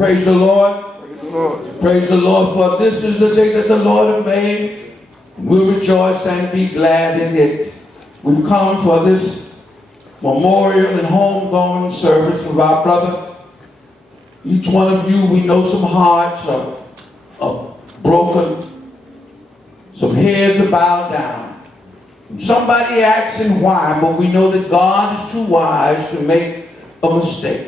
Praise the Lord. Praise the Lord, for this is the day that the Lord has made. We'll rejoice and be glad in it. We've come for this memorial and homegoing service of our brother. Each one of you, we know some hearts are broken, some heads are bowed down. Somebody asking why, but we know that God is too wise to make a mistake.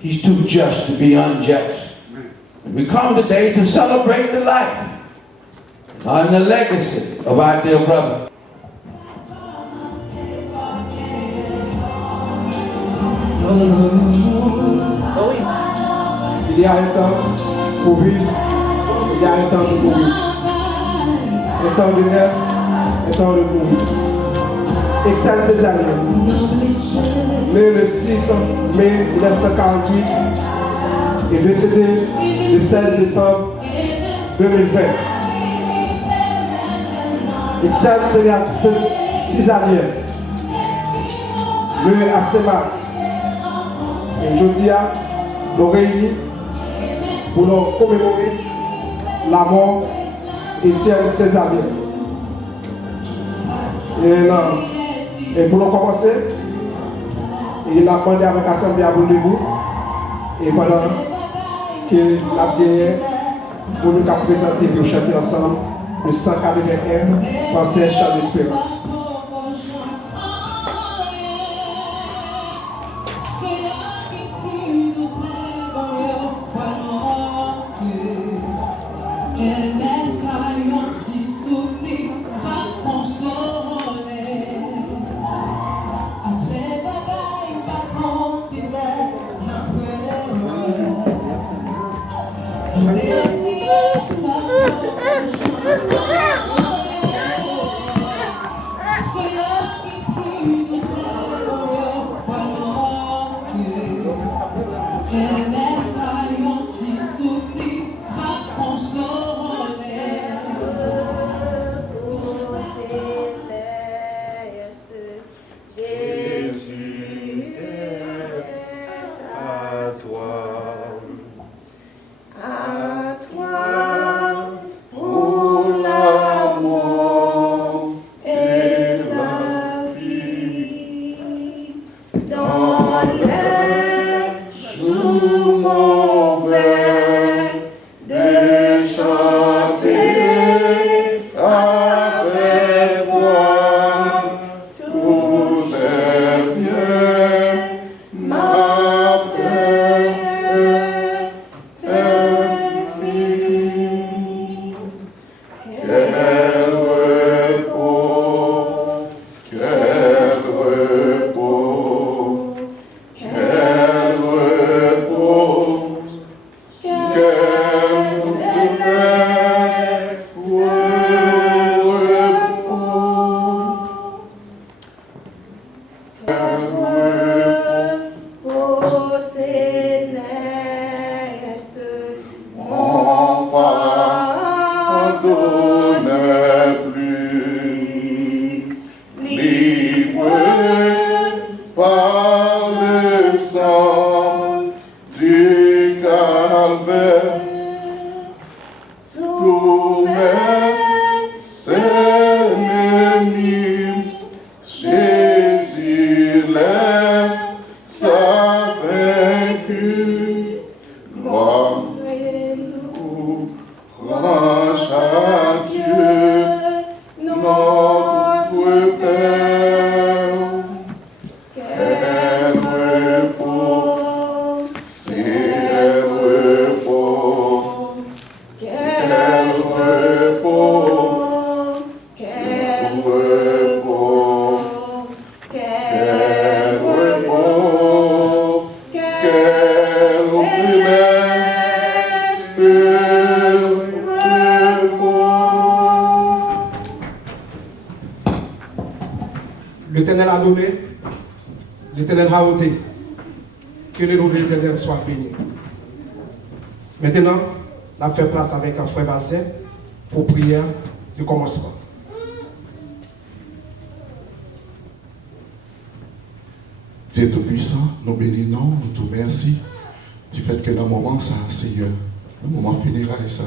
He's too just to be unjust. And we come today to celebrate the life and the legacy of our dear brother. Il y a un temps pour vivre, il y a un temps pour mourir. Un temps de naître, un temps de mourir. Excelle ces années. Né le 6 mai 1948 et décédé le 16 décembre 2020. Excelle ces 6 années. Né à Sema. Et aujourd'hui, nous réunis pour nous commémorer la mort d'Étienne Césarien. Et pour nous commencer, il a demandé avec l'Assemblée à vous et pendant qu'il a gagné, pour nous présenter et chanter ensemble le 181 Français Chant d'Espérance. L'Éternel a donné, l'Éternel a ôté. Que le nom de l'Éternel soit béni. Maintenant, on fait place avec un frère Balsin pour prière du commencement. Dieu Tout-Puissant, nous bénissons, nous te remercions du fait que dans le moment, ça, Seigneur, le moment funérail, ça,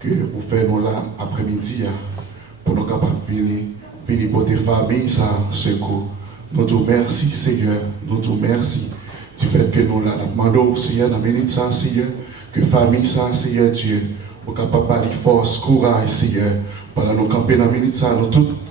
que vous faites nous là, après-midi, pour nous capables de venir pour des familles, ça, secours. Nous te merci, Seigneur, nous te merci du fait que nous là, nous demandons, Seigneur, dans la minute, ça, Seigneur, que famille, ça, Seigneur Dieu, pour capable de force, courage, Seigneur, pendant nous camper dans la minute, ça,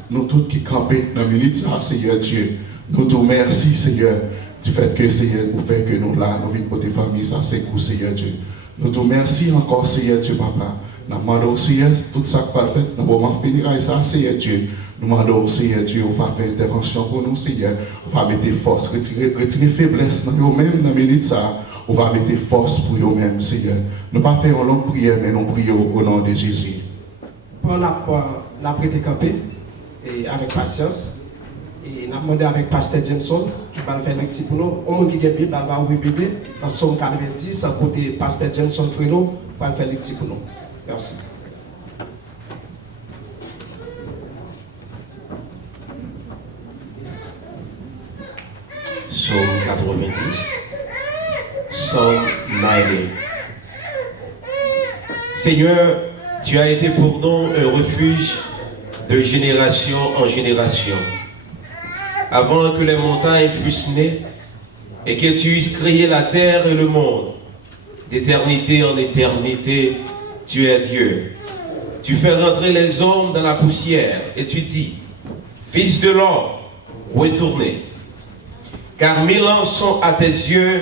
nous tous qui camper dans la minute, ça, Seigneur Dieu, nous te merci, Seigneur, du fait que, Seigneur, vous faites que nous là, nous venons pour des familles, ça, c'est cool, Seigneur Dieu. Nous te merci encore, Seigneur Dieu, Papa. Nous demandons, Seigneur, tout ça qui va faire, dans le moment funérail, ça, Seigneur Dieu. Nous demandons, Seigneur Dieu, on va faire intervention pour nous, Seigneur. On va mettre force, retirer faiblesse dans nous-mêmes, dans la minute, ça. On va mettre force pour nous-mêmes, Seigneur. Nous ne pas faire une longue prière, mais nous prions au nom de Jésus. Pour la prêter camper, et avec patience. Et nous avons demandé avec Pasteur Jameson, qui va faire un petit pour nous. Au monde qui a Bible, va ouvrir la Bible, dans Somme 90, à côté Pasteur Jameson Freno, va faire un petit pour nous. Merci. Psaume 90, Psaume 90. Seigneur, tu as été pour nous un refuge de génération en génération. Avant que les montagnes fussent nées et que tu eusses créé la terre et le monde, d'éternité en éternité, tu es Dieu. Tu fais rentrer les hommes dans la poussière et tu dis, Fils de l'homme, retournez. Car 1000 ans sont à tes yeux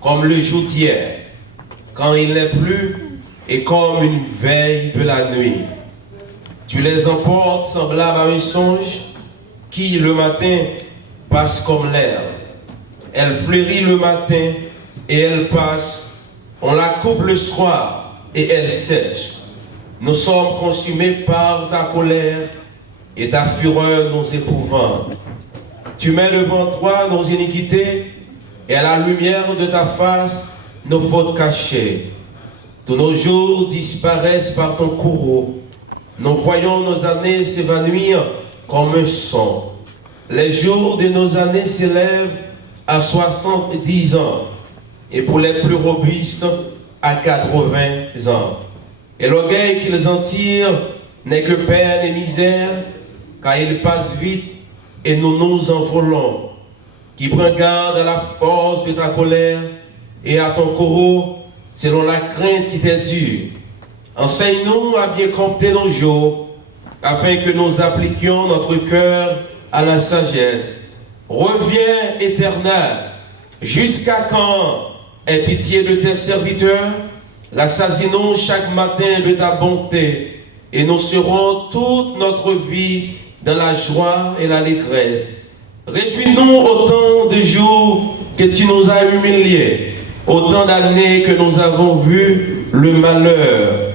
comme le jour d'hier, quand il n'est plus, et comme une veille de la nuit. Tu les emportes semblables à un songe, qui le matin passe comme l'herbe. Elle fleurit le matin et elle passe. On la coupe le soir et elle sèche. Nous sommes consumés par ta colère et ta fureur nous épouvante. Tu mets devant toi nos iniquités et à la lumière de ta face nos fautes cachées. Tous nos jours disparaissent par ton courroux. Nous voyons nos années s'évanouir comme un son. Les jours de nos années s'élèvent à 70 ans et pour les plus robustes à 80 ans. Et l'orgueil qu'ils en tirent n'est que peine et misère, car ils passent vite et nous nous envolons. Qui prend garde à la force de ta colère et à ton courroux selon la crainte qui t'est due. Enseigne-nous à bien compter nos jours, afin que nous appliquions notre cœur à la sagesse. Reviens, Éternel, jusqu'à quand? Aie pitié de tes serviteurs, rassasie-nous chaque matin de ta bonté, et nous serons toute notre vie dans la joie et l'allégresse. Réjouis-nous autant de jours que tu nous as humiliés, autant d'années que nous avons vu le malheur.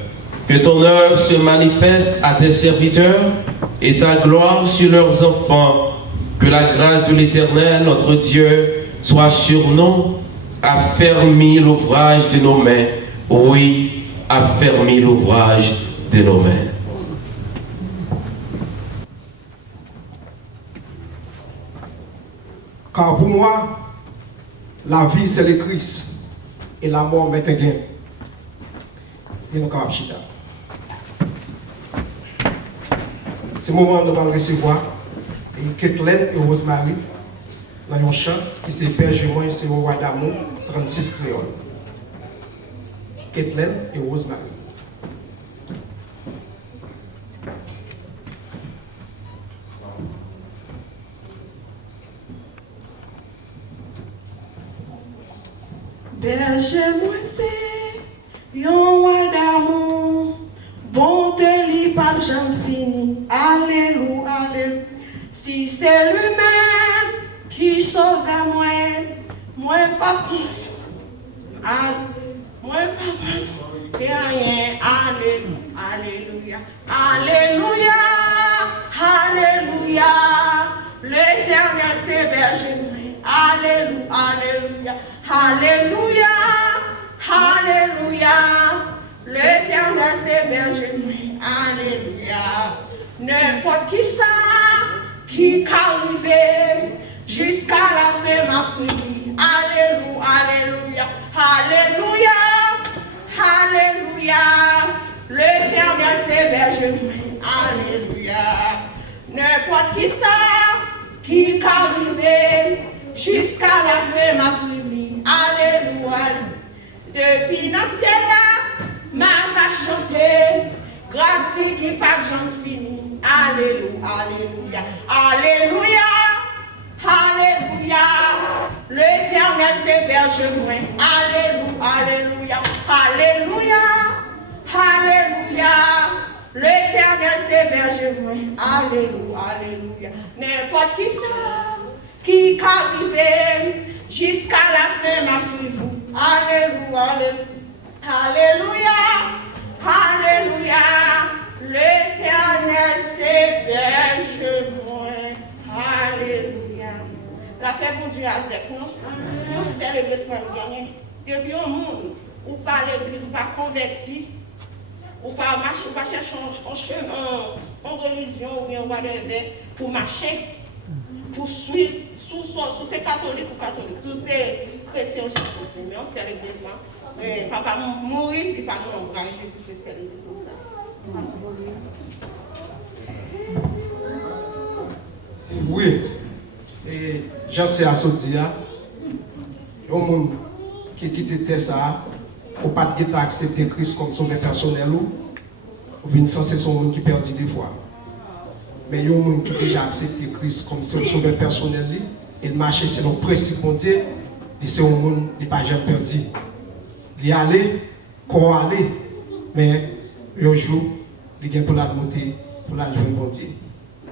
Que ton œuvre se manifeste à tes serviteurs et ta gloire sur leurs enfants. Que la grâce de l'Éternel, notre Dieu, soit sur nous. Affermis l'ouvrage de nos mains. Oui, affermis l'ouvrage de nos mains. Car pour moi, la vie c'est le Christ et la mort est un gain. Et nous avons chita. C'est le moment où nous allons recevoir Kathleen et Rosemary dans un chant qui c'est Père Jumeau et c'est au roi d'amour 36 créoles. Kathleen et Rosemary. Berger moi c'est yon roi d'amour, bonté li pas jamais fini. Alléluia, alléluia. Si c'est lui-même qui sauve moi, moi pas moi pas et rien. Alléluia, alléluia, alléluia. L'Éternel c'est berger moi. Alléluia, alléluia, alléluia, alléluia. L'Éternel c'est berger moi. Alléluia. N'importe qui ça qui arrive jusqu'à la fin m'a suivi. Alléluia, alléluia, Alléluia, Alléluia. L'Éternel s'héberge. Alléluia. N'importe qui ça, qui arrive jusqu'à la fin m'a suivi. Alléluia. Depuis notre terre, ma chanté. Grâce qui pas j'en fini. Alléluia, Alléluia. Alléluia. Alléluia. L'Éternel s'héberge moi. Alléluia, Alléluia. Alléluia. Alléluia. L'Éternel s'héberge moi. Alléluia, Alléluia. N'importe qui ça qui arrive jusqu'à la fin m'a suivi. Alléluia, Alléluia. Alléluia. L'Éternel s'héberge moi. Alléluia. La paix pour Dieu avec nous. Nous célébrons le gagner. Depuis un monde où pas l'église, où pas converti, où pas marcher, où pas chercher un chemin, en religion ou bien on va pour marcher, pour suivre, sous ces catholiques ou catholiques, sous ces chrétiens ou chrétiens. Mais on célèbre l'église. Papa mourit, il pas nous encourager, c'est célébrer tout ça. Oui, et j'en sais à Sodia, au monde qui quitte ça, ou pas de accepter Christ comme son personnel ou Vincent c'est son monde qui perdit des fois. Mais il y a un monde qui déjà accepté Christ comme son sauveur personnel, il marche selon le principe de Dieu, c'est un monde qui n'est pas jamais perdu. Il y aller, qu'on aller, mais un jour, il y a pour la monter, pour la jouer bon Dieu.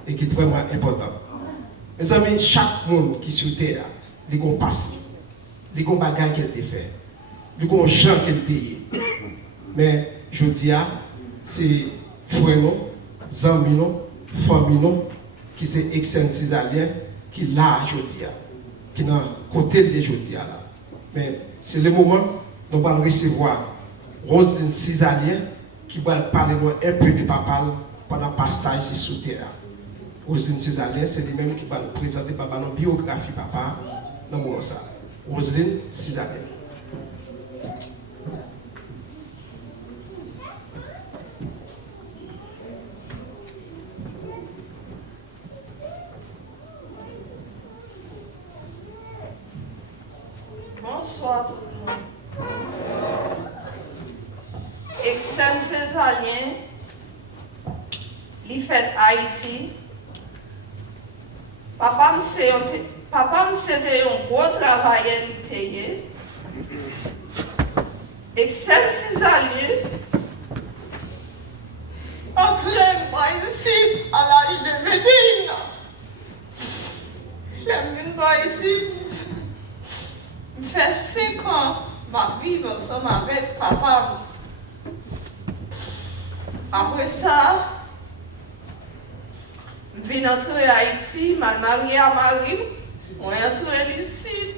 Et qui est vraiment important. Mes amis, chaque monde qui est sur terre, il y a un passé, il y a un bagage qu'il a fait, il y a un gens qu'il a fait. Mais je dis, c'est frère, amis, famille, qui sont excellents Cisaliens, qui là, je dis, qui dans côté de je dis là. Mais c'est le moment dont on va recevoir Roselyne Cisalien, qui va parler un peu de papa pendant le passage sous terre. Roselyne Cisalien, c'est lui-même qui va nous présenter papa dans la biographie papa dans le moment ça. Roselyne Cisalien. Bonsoir tout le monde. Excellent Césarien, il fait Haïti. Papa me c'était un gros travail à l'Italie. Excellent Césarien, entraîne moi ici à l'âge de 21 ans. J'aime bien ici. Fait 5 ans, ma vie ensemble avec papa. Après ça, je viens entrer à Haïti, je suis mariée à Marie, on est entré ici.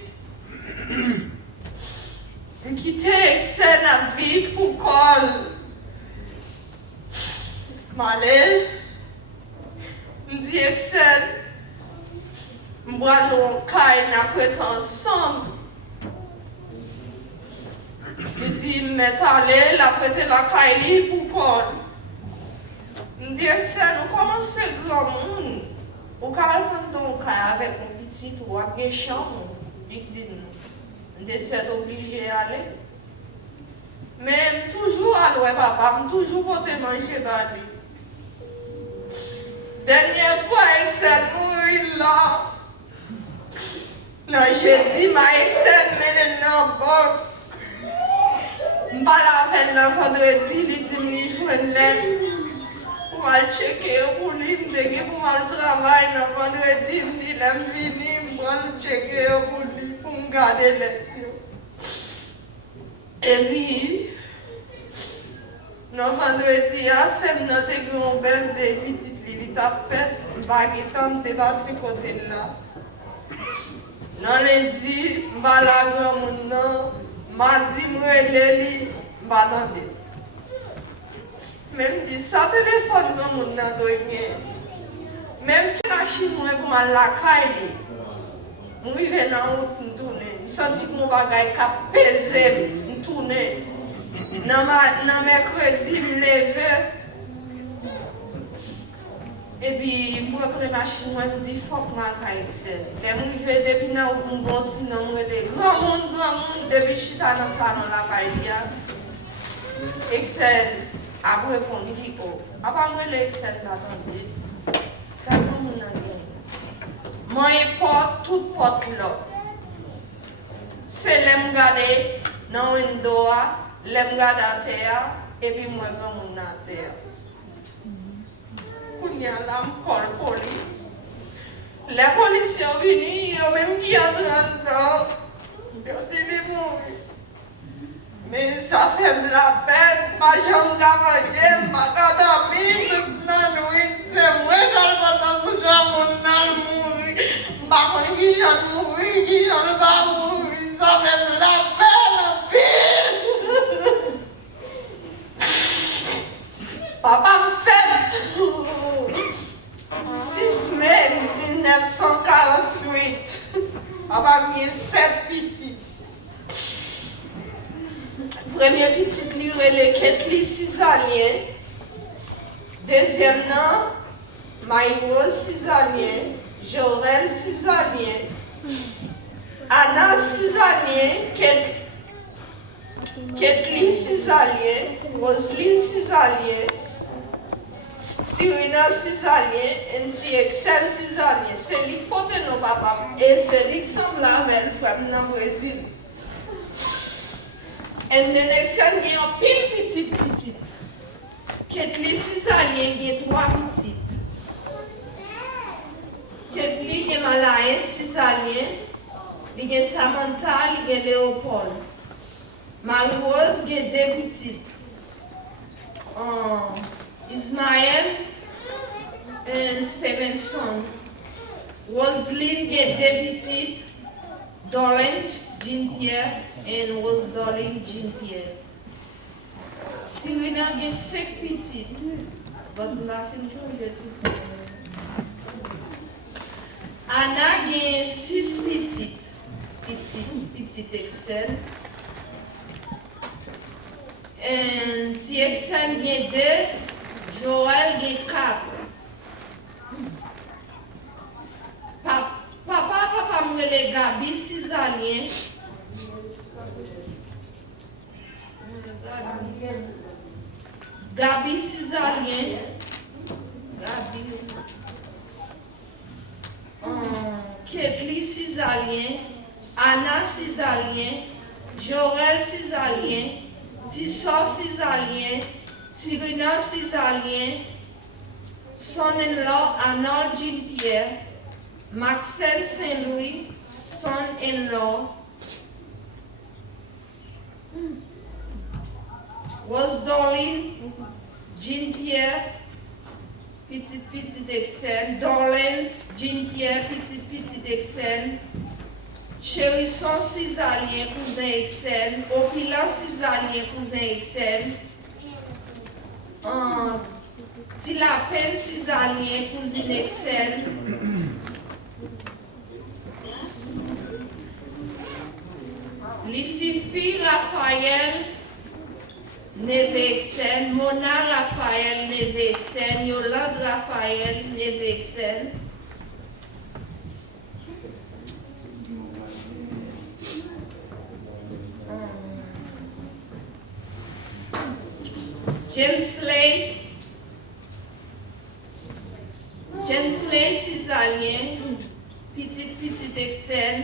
Je quitté Excel à vivre pour col. Malé, je dis Excel, je bois l'eau, nous prêtons ensemble. Je dis, je m'est allé, la prêté la caille pour Paul. Je dis, ça, nous commençons grand monde. Au cas où avec un petit ou un petit chambre, je dis, je suis obligé d'aller. Mais toujours à l'ouest, papa, toujours pour te manger dans lui. Dernière fois, Excel mourit là. Non, je dis, ma Excel, mais non, bon. Je ne vais pas vendredi, il dit que je vais pour aller checker pour lui, pour aller travailler le vendredi, il dit que je vais aller checker pour lui, pour me garder les yeux. Et puis, le vendredi, c'est notre grand belle de petite Lili, il a fait une baguette de passer côté là. Non, lundi, je vais aller à grand monde. Mardi, je vais aller. Même si ça téléphone dans mon nom, même si je suis pour la caille, Je suis venu en route, je tourne. Je sens que mon bagage est pesé, je tourne. Dans mercredi, je me lève. Et puis, pour prendre la machine, je me dis, il faut que je me fasse. Je me lève depuis dans le bon sinon, je me dis, grand monde, depuis que je suis dans le salon là, Excel, après, on dit, oh, après, moi, l'Excel, attendez. Ça, comme on a gagné. Moi, je porte toute porte là. C'est l'aime garder dans une doigt, l'aime garder à terre, et puis moi, comme on a à terre. Quand il y a la police, les policiers sont venus, ils ont même qui entrent dedans. Ils ont dit, mais ça fait de la peine, ma jambe gavadienne, ma gadamine, c'est moi qui vais dans ce gamin mourir. Ma qui j'en mourir, qui j'en va mourir, ça fait de la peine, pile. Papa me fait 6 mai 1948. Papa m'a mis 7 petits. Premier petit livre, le Ketli Cisalien. Deuxième nom, Maïro Cisalien, Jorel Cisalien, Anna Cisalien, Ketli Cisalien, Roselyne Cisalien, Cyrina Cisalien, et Excel Cisalien. C'est lui qui porte nos papas et c'est lui qui semble avec le frère dans le Brésil. Et le Excel il y a un pile petit. Ketli Cisalien, il y a 3 petites. Ketli, il y a Malaïs Cisalien, il y a Samantha, il y a Léopold. Marie-Rose, il y a 2 petites. Ismaël et Stevenson. Roselyne, il y a 2 petites. Dorange, Jean-Pierre et Rose Dorling, Jean-Pierre. Cyrina, il y a 5 petites. Votre la fin de tout. Anna, il y a 6 petites. Petite Excel. Et Excel, il y a 2. Joël, il y a 4. Papa, me les Gabi Cisalien. Gabi Cisalien. Ketli Cisalien. Anna Cisalien. Joël Cisalien. Tissot Cisalien. Cyrina Cisalien. Son-in-law Arnold Jean-Pierre. Maxel Saint-Louis, son-in-law. Rose Dorline, Jean-Pierre, petit Excel. Dorlens, Jean-Pierre, petit Excel. Chérisson Cisalien, cousin Excel. Opilon Cisalien, cousin Excel. Tilapel Cisalien, cousine Excel. Lucifer Raphaël, Neve Excel. Mona Raphaël, Neve Excel. Yolande Raphaël, Neve Excel. James Slay, Cisalien, petit Excel.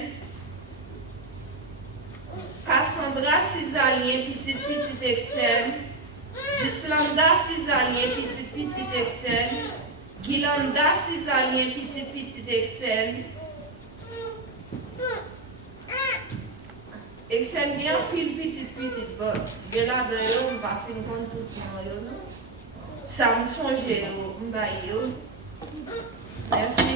Cassandra Cisalien, petit Excel. Gislanda Cisalien, petit Excel. Gilanda Cisalien, petit Excel. Excel bien pile petit bon. Je là de on va faire compte tout ça. Ça me change, on va y. Merci.